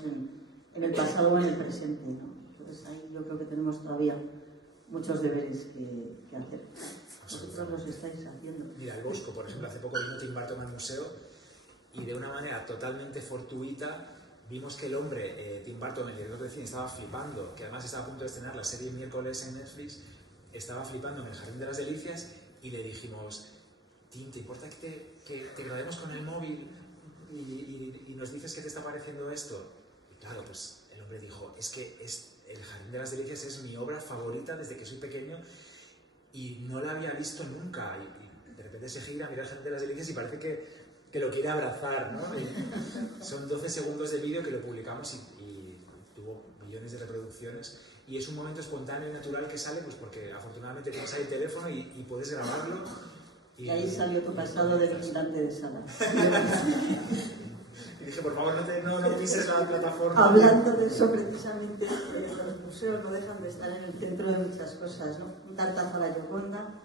en el pasado o en el presente, ¿no? Entonces ahí yo creo que tenemos todavía muchos deberes que hacer. Vosotros los estáis haciendo. Mira, el Bosco, por ejemplo, hace poco vino Tim Burton al museo y de una manera totalmente fortuita vimos que el hombre, Tim Burton, el director de cine, estaba flipando, que además estaba a punto de estrenar la serie miércoles en Netflix, estaba flipando en el Jardín de las Delicias, y le dijimos: Tim, ¿te importa que te grabemos con el móvil y nos dices qué te está pareciendo esto? Y claro, pues el hombre dijo: es que el Jardín de las Delicias es mi obra favorita desde que soy pequeño y no la había visto nunca. Y de repente se gira, mira el Jardín de las Delicias y parece que lo quiere abrazar, ¿no? Y son 12 segundos de vídeo que lo publicamos y tuvo millones de reproducciones. Y es un momento espontáneo y natural que sale, pues porque afortunadamente tienes ahí el teléfono y puedes grabarlo. Y ahí salió tu pasado de visitante de sala. Y dije, por favor, no pises la plataforma. Hablando de eso, precisamente, los museos no dejan de estar en el centro de muchas cosas, ¿no? Un tartazo a la Gioconda,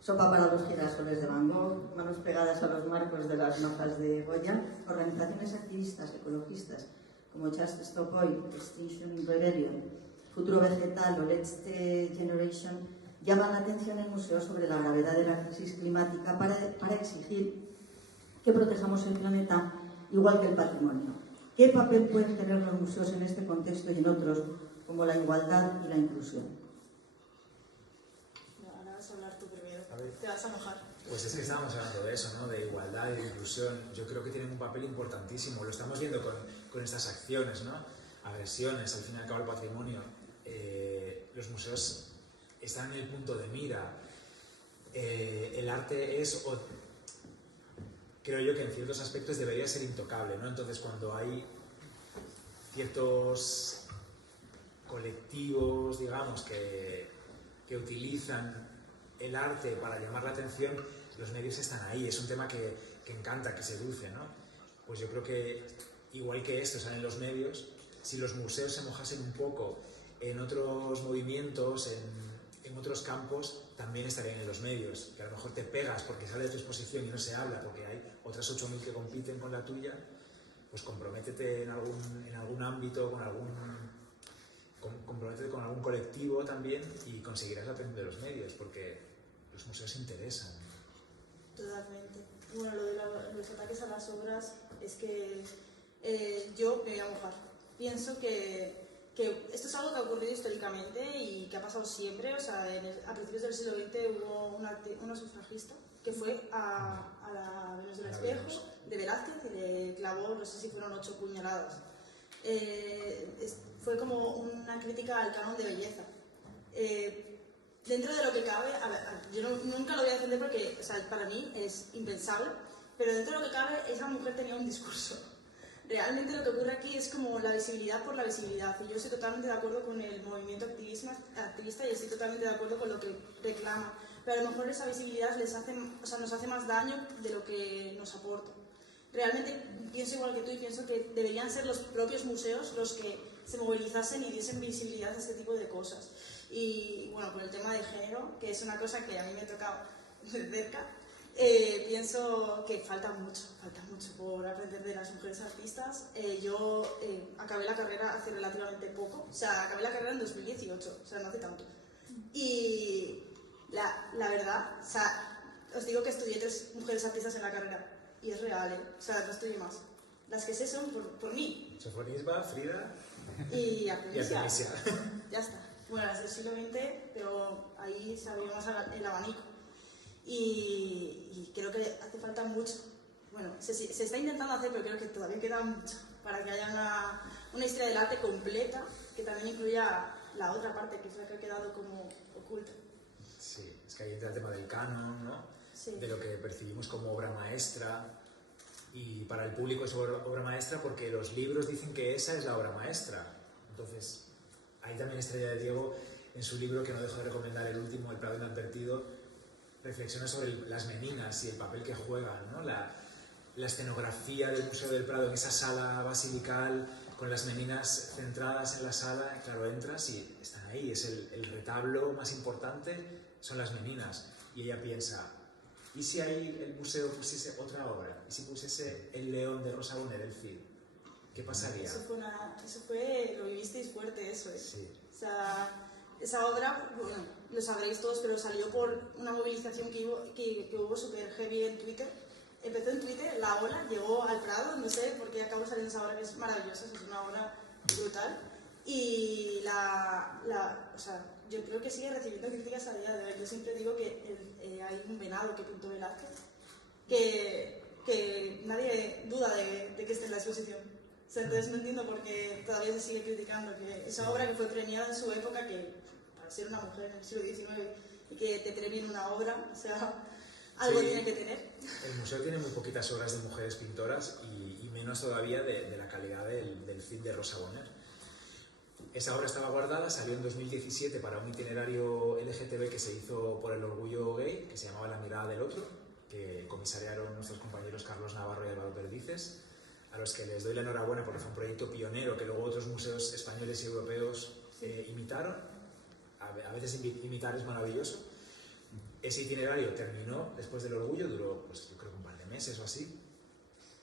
sopa para los girasoles de Van Gogh, manos pegadas a los marcos de las mapas de Goya, organizaciones activistas, ecologistas, como Just Stop Oil, Extinction Rebellion, Futuro Vegetal o Let's Generation, llaman la atención en museos sobre la gravedad de la crisis climática para exigir que protejamos el planeta igual que el patrimonio. ¿Qué papel pueden tener los museos en este contexto y en otros, como la igualdad y la inclusión? Ahora vas a hablar tú primero. Te vas a mojar. Pues es que estábamos hablando de eso, ¿no? De igualdad y de inclusión. Yo creo que tienen un papel importantísimo. Lo estamos viendo con estas acciones, ¿no? Agresiones, al fin y al cabo, al patrimonio. Los museos están en el punto de mira. El arte es, creo yo que en ciertos aspectos debería ser intocable, ¿no? Entonces, cuando hay ciertos colectivos, digamos, que utilizan el arte para llamar la atención, los medios están ahí. Es un tema que encanta, que seduce, ¿no? Pues yo creo que, igual que esto sale en los medios, si los museos se mojasen un poco en otros movimientos, en otros campos, también estarían en los medios. Que a lo mejor te pegas porque sale de tu exposición y no se habla porque hay otras 8.000 que compiten con la tuya, pues comprométete en algún ámbito, comprométete con algún colectivo también y conseguirás la atención de los medios, porque los museos interesan. Totalmente. Bueno, lo de los ataques a las obras es que yo me voy a mojar. Pienso que esto es algo que ha ocurrido históricamente y que ha pasado siempre. O sea, a principios del siglo XX hubo una sufragista que fue a la Venus del Espejo de Velázquez y le clavó, no sé si fueron 8 puñaladas. Fue como una crítica al canon de belleza. Dentro de lo que cabe, a ver, yo nunca lo voy a defender porque, o sea, para mí es impensable, pero dentro de lo que cabe, esa mujer tenía un discurso. Realmente lo que ocurre aquí es como la visibilidad por la visibilidad, y yo estoy totalmente de acuerdo con el movimiento activista y estoy totalmente de acuerdo con lo que reclama, pero a lo mejor esa visibilidad nos hace más daño de lo que nos aporta. Realmente pienso igual que tú y pienso que deberían ser los propios museos los que se movilizasen y diesen visibilidad a este tipo de cosas. Y bueno, con el tema de género, que es una cosa que a mí me ha tocado de cerca, pienso que falta mucho por aprender de las mujeres artistas. Yo acabé la carrera hace relativamente poco, o sea, acabé la carrera en 2018, o sea, no hace tanto. Y la verdad, o sea, os digo que estudié 3 mujeres artistas en la carrera, y es real, o sea, no estudié más. Las que sé son por mí. Sofonisba, Frida y Artemisia. Ya está. Bueno, las del siglo XX, pero ahí se abrió más el abanico. Y creo que hace falta mucho. Bueno, se está intentando hacer, pero creo que todavía queda mucho para que haya una historia del arte completa que también incluya la otra parte, que es la que ha quedado como oculta. Sí, es que que ahí entra el tema del canon, ¿no? Sí. De lo que percibimos como obra maestra. Y para el público es obra maestra porque los libros dicen que esa es la obra maestra. Entonces, ahí también Estrella de Diego, en su libro, que no dejo de recomendar, el último, El Prado Inadvertido, reflexiona sobre las meninas y el papel que juegan, ¿no? La escenografía del Museo del Prado en esa sala basilical, con las meninas centradas en la sala, claro, entras y están ahí, es el retablo más importante, son las meninas. Y ella piensa, ¿y si ahí el museo pusiese otra obra? ¿Y si pusiese El León de Rosa Bonheur, el Cid? ¿Qué pasaría? Eso fue, lo vivisteis fuerte, eso, ¿eh? Sí. O sea, esa obra, bueno, lo sabréis todos, pero salió por una movilización que hubo súper heavy en Twitter. Empezó en Twitter, la ola llegó al Prado, no sé por qué acabó saliendo esa obra que es maravillosa, es una obra brutal. Y o sea, yo creo que sigue recibiendo críticas a día de hoy. Yo siempre digo que hay un venado que pintó Velázquez, que nadie duda de que esté en la exposición. O sea, entonces no entiendo por qué todavía se sigue criticando que esa obra que fue premiada en su época, que para ser una mujer en el siglo XIX y que te premien una obra, o sea, algo sí, tiene que tener. El museo tiene muy poquitas obras de mujeres pintoras y menos todavía de la calidad del Cid de Rosa Bonheur. Esa obra estaba guardada, salió en 2017 para un itinerario LGTB que se hizo por el Orgullo Gay, que se llamaba La Mirada del Otro, que comisariaron nuestros compañeros Carlos Navarro y Álvaro Perdices, a los que les doy la enhorabuena porque fue un proyecto pionero que luego otros museos españoles y europeos imitaron. A veces imitar es maravilloso. Ese itinerario terminó después del Orgullo, duró pues, yo creo que un par de meses o así.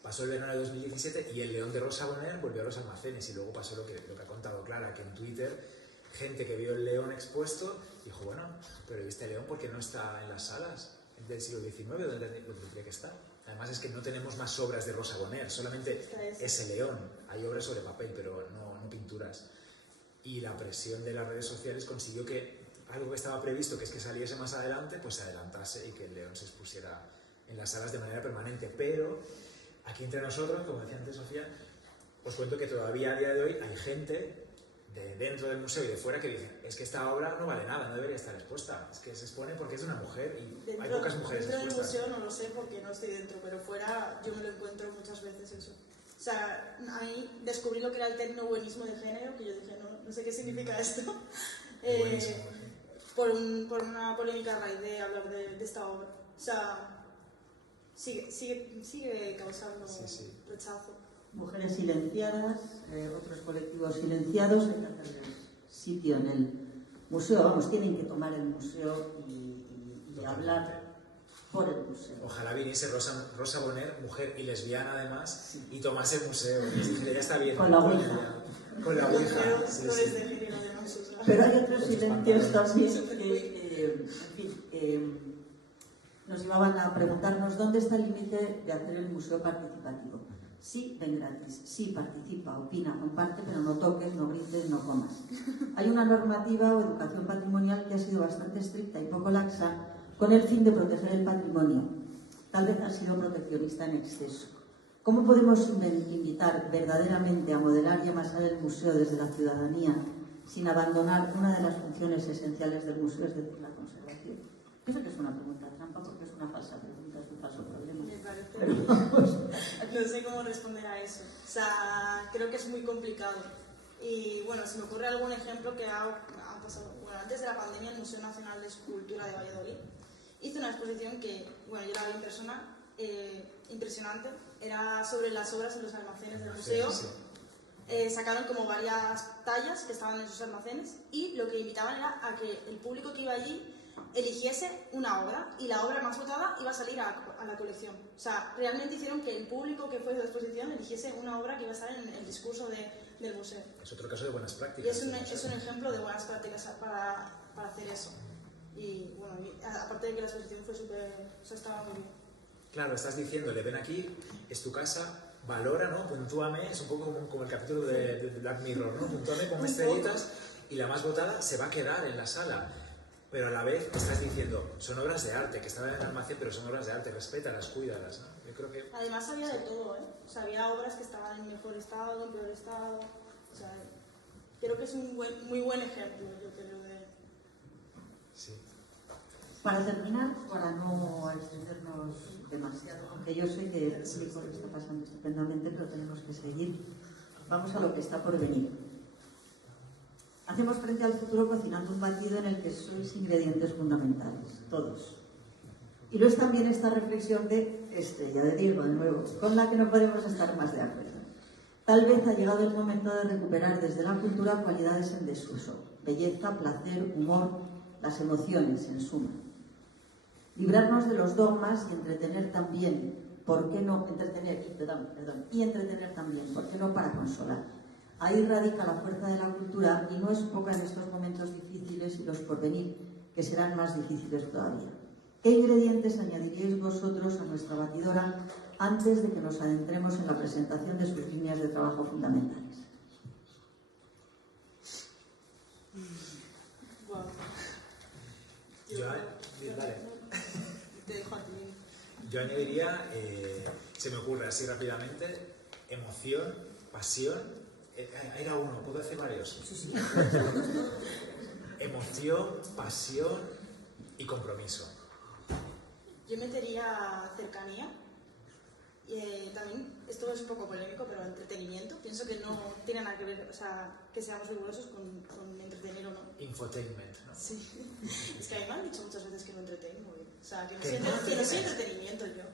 Pasó el verano de 2017 y El León de Rosa Bonheur volvió a los almacenes y luego pasó lo que ha contado Clara, que en Twitter gente que vio el león expuesto dijo, bueno, pero este león ¿por qué no está en las salas del siglo XIX donde tendría que estar? Además es que no tenemos más obras de Rosa Bonheur, solamente ese león. Hay obras sobre papel, pero no pinturas. Y la presión de las redes sociales consiguió que algo que estaba previsto, que es que saliese más adelante, pues se adelantase y que el león se expusiera en las salas de manera permanente. Pero aquí entre nosotros, como decía antes Sofía, os cuento que todavía a día de hoy hay gente de dentro del museo y de fuera que dice, es que esta obra no vale nada, no debería estar expuesta, es que se expone porque es de una mujer y hay pocas mujeres dentro expuestas. Dentro del museo no lo sé porque no estoy dentro, pero fuera yo me lo encuentro muchas veces eso. O sea, ahí descubrí lo que era el tecnobuenismo de género, que yo dije, no sé qué significa esto. Por una polémica a raíz de hablar de esta obra. O sea, sigue causando rechazo. Mujeres silenciadas, otros colectivos silenciados, hay que hacerles sitio en el museo. Vamos, tienen que tomar el museo y hablar por el museo. Ojalá viniese Rosa Bonheur, mujer y lesbiana además, y tomase el museo. Y dijera, ya está bien. Con la ouija. Con la ouija. Pero hay otros silencios también que, en fin, nos llevaban a preguntarnos dónde está el límite de hacer el museo participativo. Sí, ven gratis, sí, participa, opina, comparte, pero no toques, no grites, no comas. Hay una normativa o educación patrimonial que ha sido bastante estricta y poco laxa con el fin de proteger el patrimonio. Tal vez ha sido proteccionista en exceso. ¿Cómo podemos invitar verdaderamente a modelar y amasar el museo desde la ciudadanía sin abandonar una de las funciones esenciales del museo, es decir, la conservación? Pienso que es una pregunta trampa porque es una falsa pregunta, es un falso problema. Me parece. No sé cómo responder a eso. O sea, creo que es muy complicado. Y bueno, se me ocurre algún ejemplo que ha pasado. Bueno, antes de la pandemia, el Museo Nacional de Escultura de Valladolid hizo una exposición que, bueno, yo la vi en persona, impresionante. Era sobre las obras en los almacenes del museo. Sacaron como varias tallas que estaban en sus almacenes y lo que invitaban era a que el público que iba allí eligiese una obra y la obra más votada iba a salir a la colección. O sea, realmente hicieron que el público que fue de la exposición eligiese una obra que iba a estar en el discurso del museo. Es otro caso de buenas prácticas. Y es un ejemplo de buenas prácticas para hacer eso. Y bueno, aparte de que la exposición fue súper... O sea, estaba muy bien. Claro, estás diciéndole, ven aquí, es tu casa, valora, ¿no? Puntúame, es un poco como el capítulo de Black Mirror, ¿no? Puntúame con estrellitas y la más votada se va a quedar en la sala. Pero a la vez estás diciendo, son obras de arte, que están en el almacén, pero son obras de arte, respétalas, cuídalas, ¿no? Yo creo que... Además había de todo, ¿eh? O sea, había obras que estaban en mejor estado, en peor estado. O sea, creo que es un muy buen ejemplo, yo creo, de... Sí. Para terminar, para no extendernos demasiado, aunque yo sé que el público lo está pasando estupendamente, pero tenemos que seguir, vamos a lo que está por venir. Hacemos frente al futuro cocinando un batido en el que sois ingredientes fundamentales, todos. Y lo es también esta reflexión de Estrella, de Diego, de nuevo, con la que no podemos estar más de acuerdo. Tal vez ha llegado el momento de recuperar desde la cultura cualidades en desuso, belleza, placer, humor, las emociones, en suma. Librarnos de los dogmas y entretener también, ¿por qué no? Y entretener también, ¿por qué no? Para consolar. Ahí radica la fuerza de la cultura y no es poca en estos momentos difíciles y los por venir, que serán más difíciles todavía. ¿Qué ingredientes añadiríais vosotros a nuestra batidora antes de que nos adentremos en la presentación de sus líneas de trabajo fundamentales? Wow. Te dejo a ti. Yo añadiría, se me ocurre así rápidamente, emoción, pasión. Era uno, ¿puedo decir varios? Sí. Emoción, pasión y compromiso. Yo metería cercanía. También, esto es un poco polémico, pero entretenimiento. Pienso que no tiene nada que ver, o sea, que seamos rigurosos con entretener o no. Infotainment, ¿no? Sí. Es que a mí me han dicho muchas veces que no entretengo. O sea, que no soy entretenimiento yo.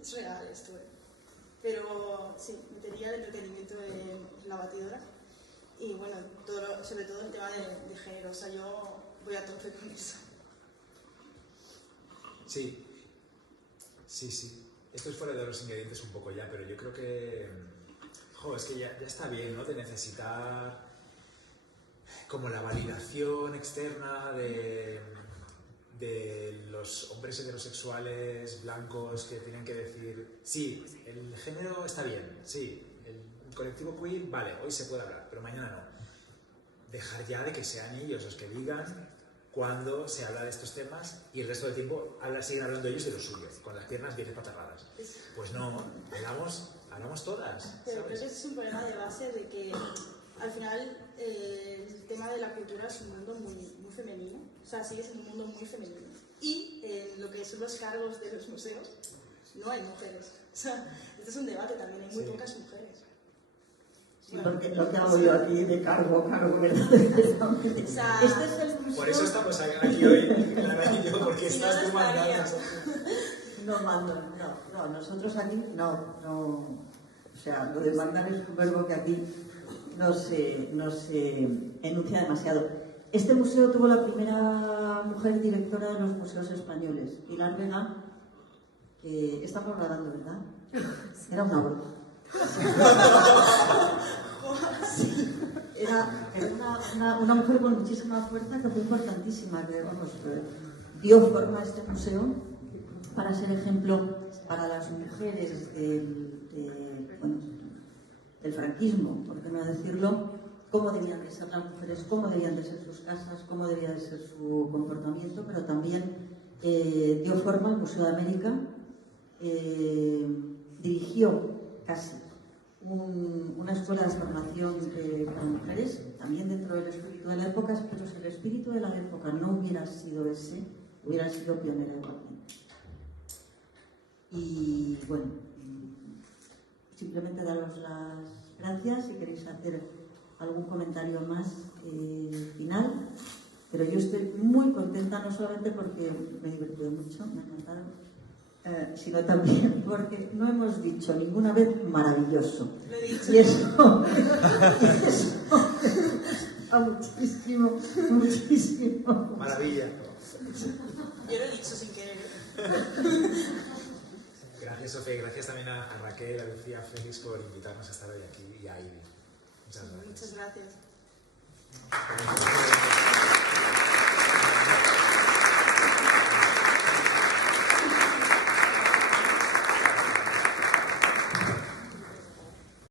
Es real esto, Pero sí, metería el entretenimiento en la batidora. Y bueno, sobre todo el tema de género. O sea, yo voy a tope con eso. Sí. Esto es fuera de los ingredientes un poco ya, pero yo creo que... es que ya está bien, ¿no? De necesitar como la validación externa de los hombres heterosexuales blancos que tienen que decir sí, el género está bien, sí, el colectivo queer, vale, hoy se puede hablar, pero mañana no. Dejar ya de que sean ellos los que digan cuando se habla de estos temas y el resto del tiempo siguen hablando ellos de lo suyo, con las piernas bien espatarradas. Pues no, hablamos todas. Pero creo que ese es un problema de base de que al final el tema de la cultura es un mundo muy femenino, o sea, sigue siendo un mundo muy femenino. Y en lo que son los cargos de los museos no hay mujeres. O sea, este es un debate también, hay muy pocas mujeres. Sí, porque lo que hago yo aquí de cargo, ¿verdad? O sea, este es el museo... Por eso estamos aquí hoy, Clara y yo, porque si estás tú mandando. No mando, no, nosotros aquí no, o sea, lo de mandar es un verbo que aquí no se enuncia demasiado. Este museo tuvo la primera mujer directora de los museos españoles, Pilar Vega, que estamos grabando, ¿verdad? Era una broma. Sí, era una mujer con muchísima fuerza que fue importantísima, que dio forma a este museo para ser ejemplo para las mujeres del franquismo, por qué no decirlo, cómo debían de ser las mujeres, cómo debían de ser sus casas, cómo debía de ser su comportamiento, pero también dio forma al Museo de América, dirigió casi una escuela de formación para mujeres, también dentro del espíritu de la época, pero si el espíritu de la época no hubiera sido ese, hubiera sido pionera igualmente. Y bueno, simplemente daros las gracias si queréis hacer algún comentario más final, pero yo estoy muy contenta, no solamente porque me he divertido mucho, me ha encantado, sino también porque no hemos dicho ninguna vez maravilloso. Lo he dicho. Y eso a muchísimo. Maravilla. Yo lo he dicho sin querer. Gracias, Sofía, y gracias también a Raquel, a Lucía, a Félix por invitarnos a estar hoy aquí y a Ivy. Muchas gracias. Muchas gracias.